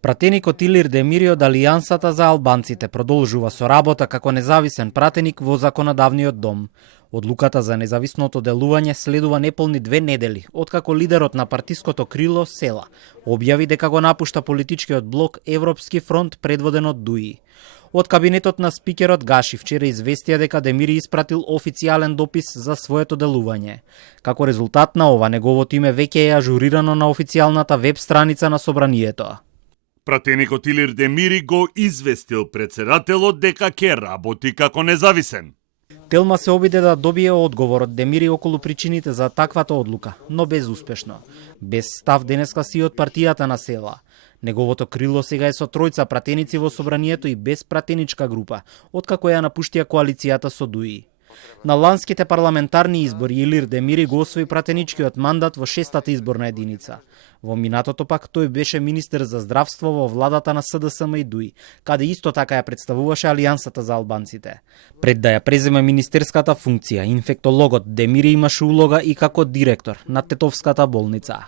Пратеникот Илир Демири од Алијансата за албанците продолжува со работа како независен пратеник во законодавниот дом. Одлуката за независното делување следува неполни 2 недели, откако лидерот на партиското крило Села објави дека го напушта политичкиот блок Европски фронт предводен од Дуи. Од кабинетот на спикерот Гаши вчера известија дека Демири испратил официјален допис за своето делување. Како резултат на ова, неговото име веќе е ажурирано на официјалната веб страница на собранието. Пратеникот Илир Демири го известил претседателот дека ќе работи како независен. Телма се обиде да добие одговор од Демири околу причините за таквата одлука, но безуспешно. Без став денеска си од партијата на Села. Неговото крило сега е со 3 пратеници во собранието и без пратеничка група, откако ја напуштија коалицијата со Дуи. На ланските парламентарни избори Илир Демири го освои пратеничкиот мандат во 6-та изборна единица. Во минатото пак тој беше министер за здравство во владата на СДСМ и Дуи, каде исто така ја представуваше Алијансата за албанците. Пред да ја преземе министерската функција, инфектологот Демири имаше улога и како директор на Тетовската болница.